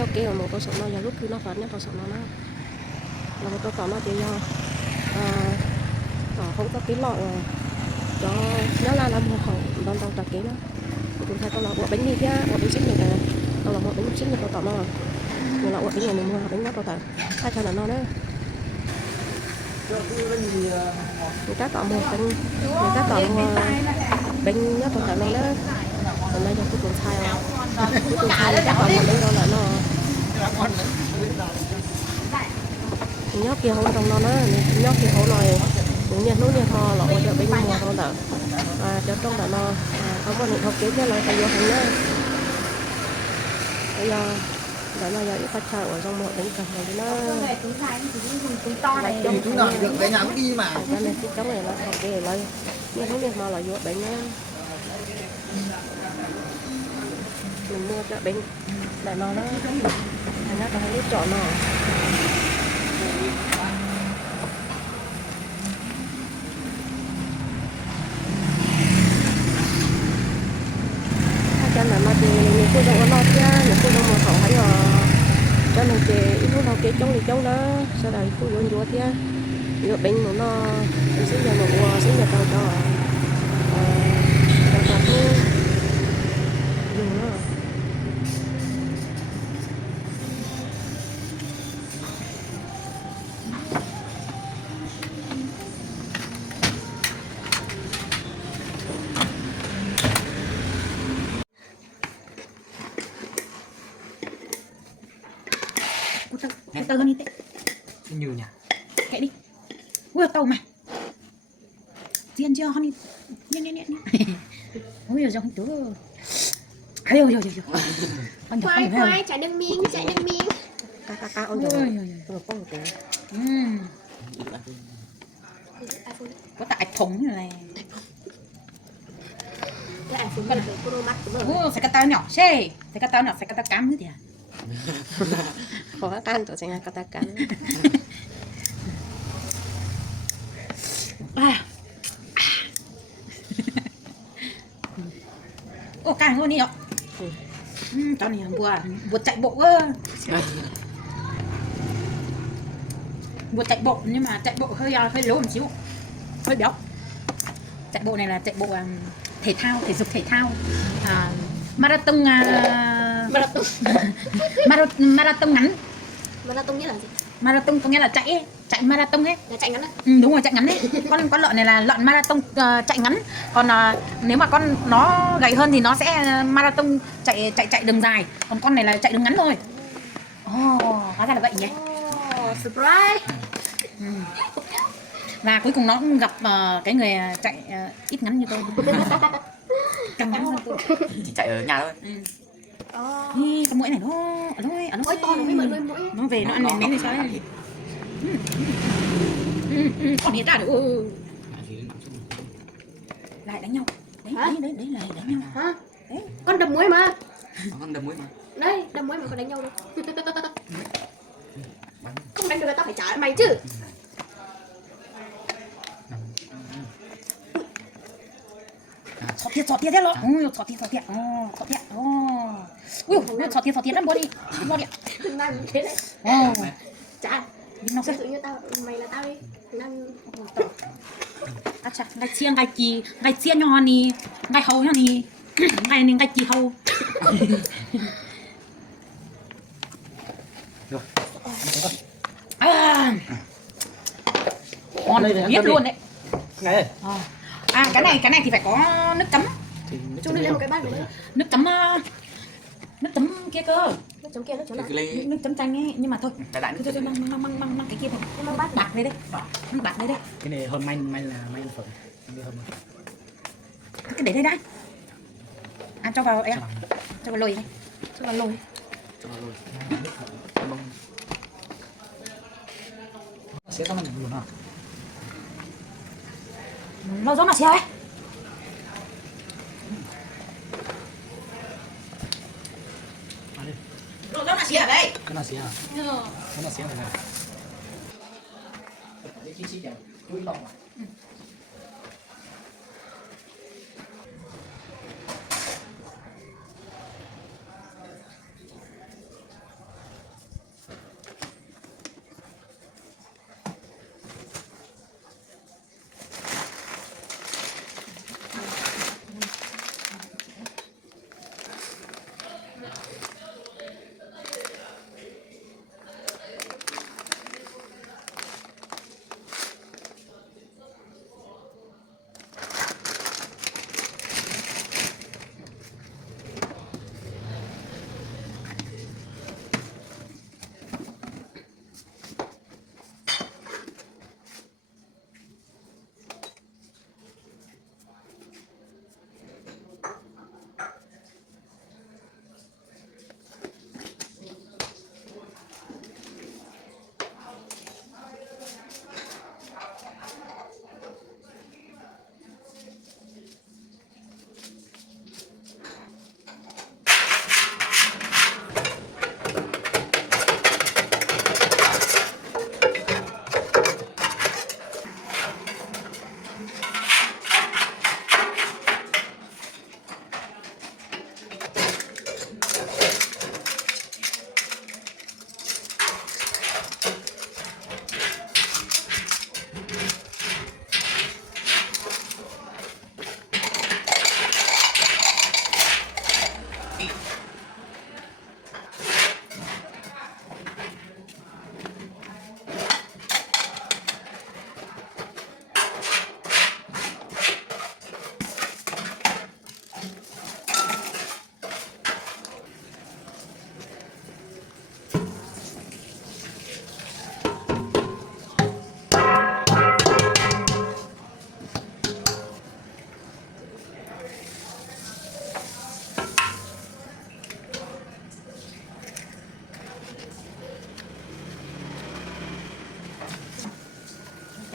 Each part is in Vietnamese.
do kêu một tôi sợ nó giờ lúc cứ nó phản nhá tôi sợ nó là một tôi tỏ nó chỉ do không có cái lọ cho nó là làm hậu đòn tàu tập kế đó tôi thấy tôi là bộ bánh mì kia bộ bánh xích này tôi là bộ bánh xích này tôi tỏ nó nhưng là bộ bánh này mình mua bánh nó tôi tỏ hai cho là nó đấy người ta tỏ một bánh người ta tỏ một bánh nhất tôi tỏ nó đấy còn đây cho tôi tuần thay tôi tuần thay là chắc tỏ một bánh đó là nó nhóc kia không trong nó nữa nhóc kia không nói những nhà núi nhà thò lọ cho bên mùa không đỡ cho trong đó nó không có những học kiến cho lại phải vô hàng nữa bây giờ đó là giờ ít phát trợ ở trong một đánh cầm này nó chúng nào được cái nhà đi mà cho nên cái chống này nó học cái này nhà núi nhà thò là vô bệnh nhá mình mua cho bệnh để nó có nước trộn nó cho nên mà thì mình cô đồng nó kia mình cô đồng mà khẩu hay là cho nên chị ít lúc nào kế trong thì trong đó sau đó cô dọn dọn kia rồi bên nó sinh nhật nó sinh nhật tao cho cô dùng nó tao hơn đi nhiều nhỉ kệ đi ui tàu mà tiền chưa honey nhẹ ôi giờ không tú ayo yo khoai chạy đường miếng ca ôn rồi rồi có một cái có tại thùng này phải cắt tao nhỏ xe phải cắt tao nhỏ phải cắt tao cám nữa thì khó tan tổ thành kata kan ô càng luôn đi ạ tao này vừa chạy bộ vừa chạy bộ nhưng mà chạy bộ hơi lố một xíu hơi béo chạy bộ này là chạy bộ thể thao thể dục thể thao marathon marathon ngắn marathon nghĩa là gì? Marathon có nghĩa là chạy marathon ấy là chạy ngắn á? Đúng rồi chạy ngắn đấy con lợn này là lợn marathon chạy ngắn còn nếu mà con nó gầy hơn thì nó sẽ marathon chạy đường dài còn con này là chạy đường ngắn thôi hóa ra là vậy nhỉ Surprise và cuối cùng nó cũng gặp cái người chạy ít ngắn như tôi càng ngắn hơn tôi chỉ chạy ở nhà thôi con mũi này nó mũi to nó mới nuôi mũi nó về nó ăn miếng thì sao đấy còn hiện ra được lại đánh nhau đấy là đánh nhau hả? Đấy. Con đầm muối mà con đầm muối mà đây đầm muối mà có đánh nhau đâu không đánh được là tao phải trả lại mày chứ sọt thiệt đấy lo sọt thiệt ui sọt thiệt lắm bố đi năng thế đấy trả nó ví dụ như tao mày là tao đi năng acha ngai chia nhỏ ni ngai hầu nhỏ ni ngai chi hầu rồi ngon biết luôn đấy này cái này thì phải có nước chấm cho nên lên một cái bát nữa nước chấm kia cơ nước chấm kia nước chấm nào nước chấm chanh ấy nhưng mà thôi lại thôi mang cái kia thôi mang bát bạc đây đấy nước bạc đây đấy cái này hơn may là phở cái để đây đã cho vào em cho vào lồi này cho vào lồi sẽ có mình luôn hả lo gió mà xèo ấy lo gió mà xèo ở đây cái nào xé hả cái nào xé này để chi chèo cúi lòng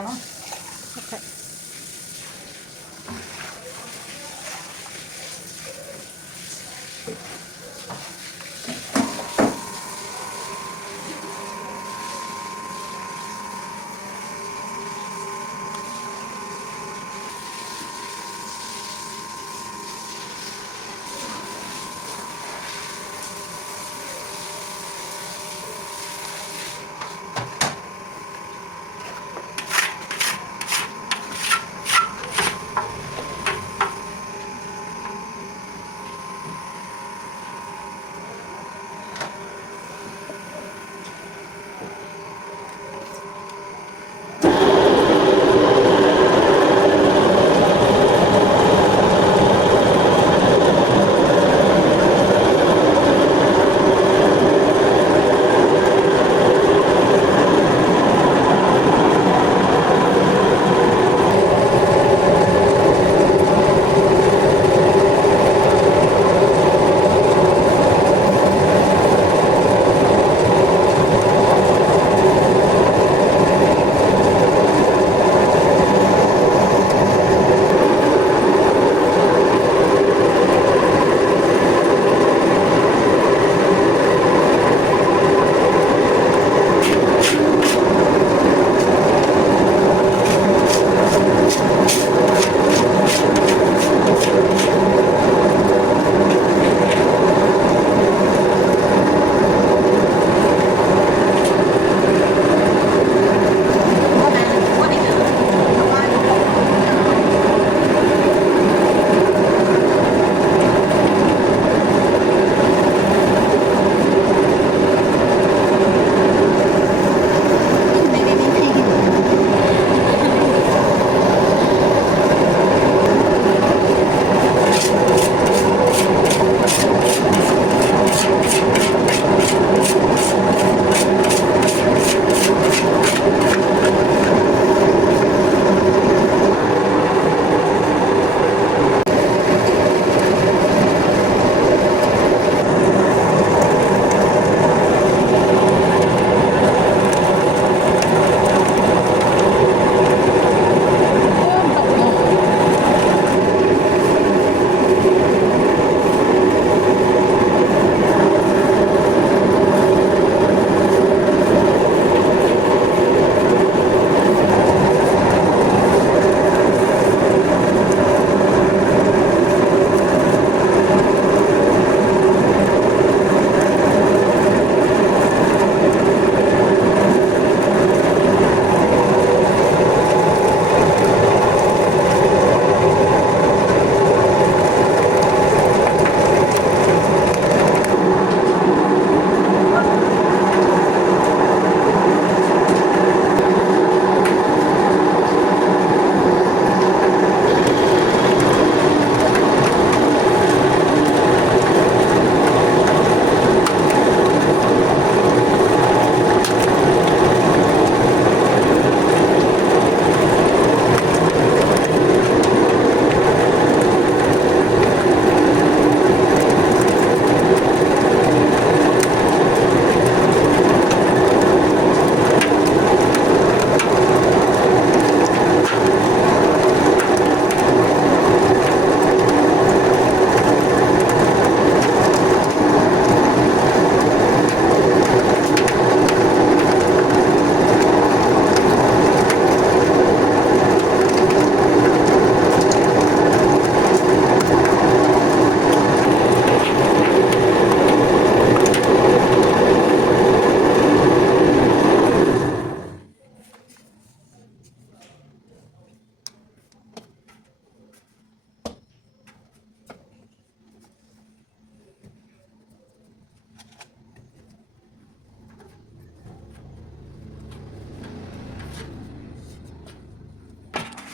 kéo nó. Okay.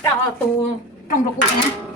Cho tù trong rổ cụ nha.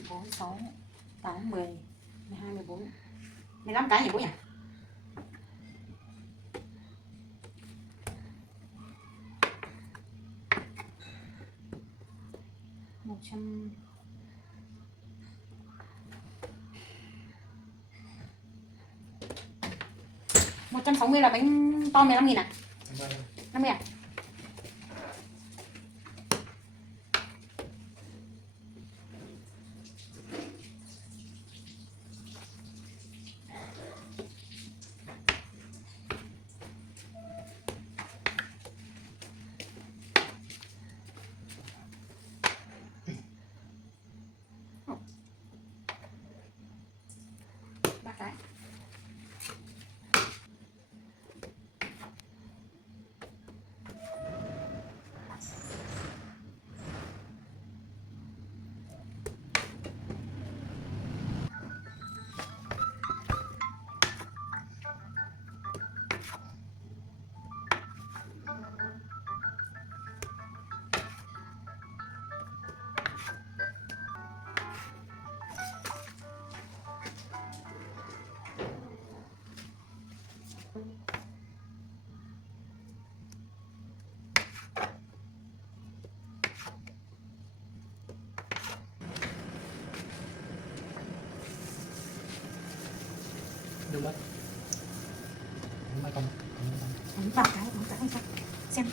4, 6, 8, 10, 12, 14, 15 cái nhỉ bố nhỉ? Một trăm 160 là bánh to 15.000 à? 50 à? Ba cái. Đúng đấy. Mấy con. Ba cái xem.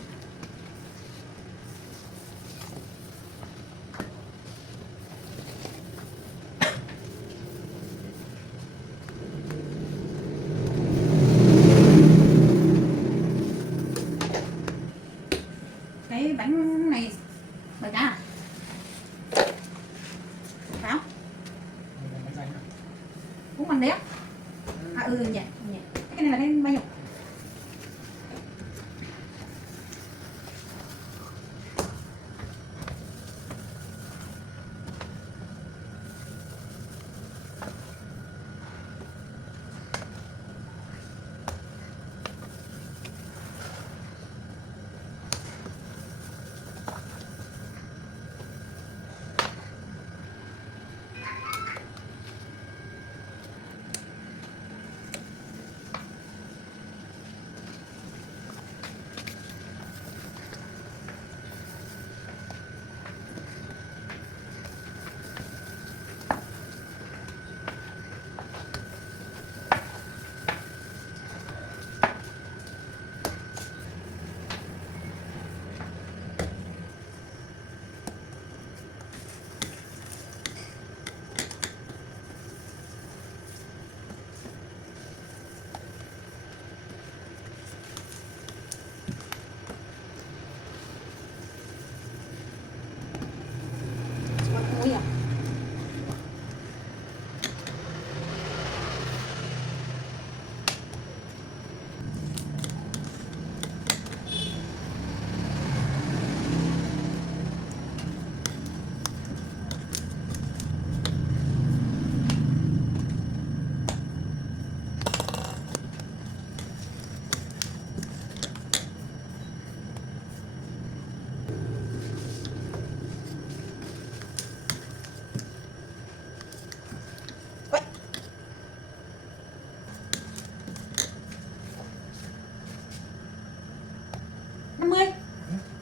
Cái bánh này 7 cái à? Phải không? Bánh dày nữa. Cũng bằng đấy á? À nhỉ. Cái này là cái bao nhiêu? Muối à?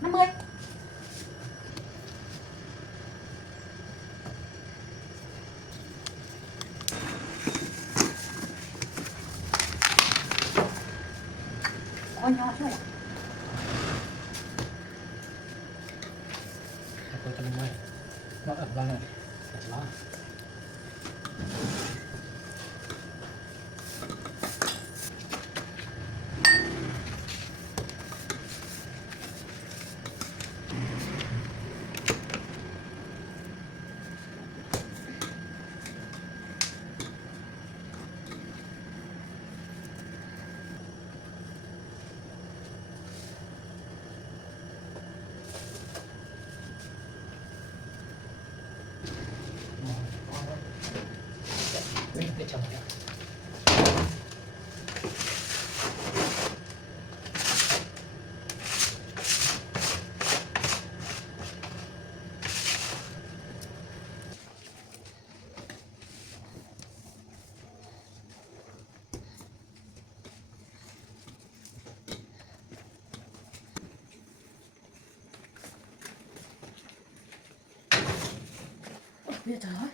Năm mươi. Ôi nho chứ ạ. Tôi cho mày. Nó ẩm vào này. Đó. Để chồng nhé. Bây giờ trời ơi.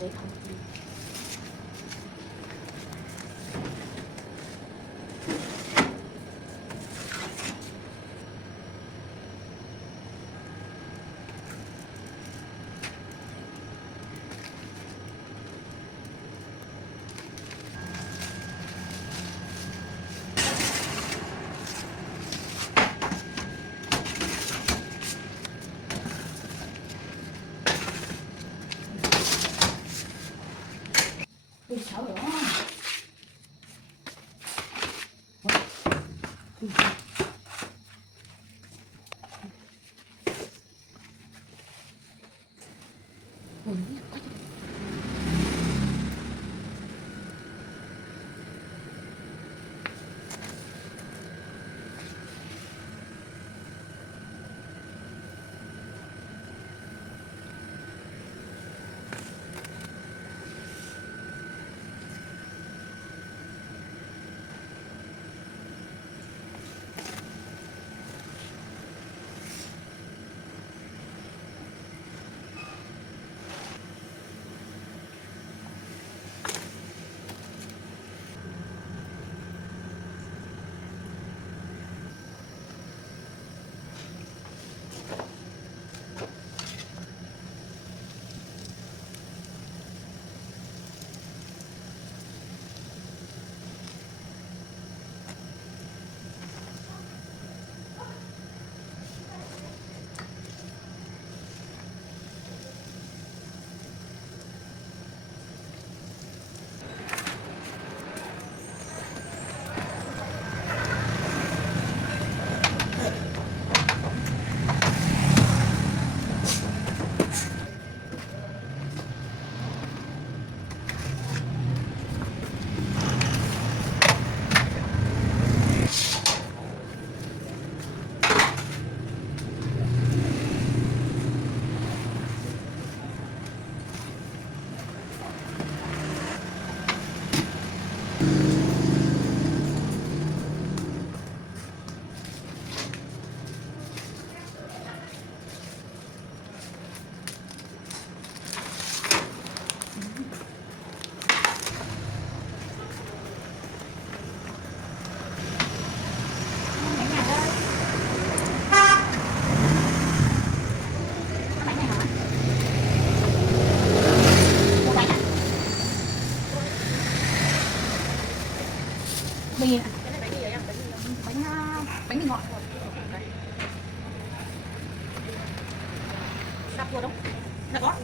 Giấy không. Ui cháu đó. Bánh à? Bánh mì ngọt. Sắp luôn đúng. Dạ có.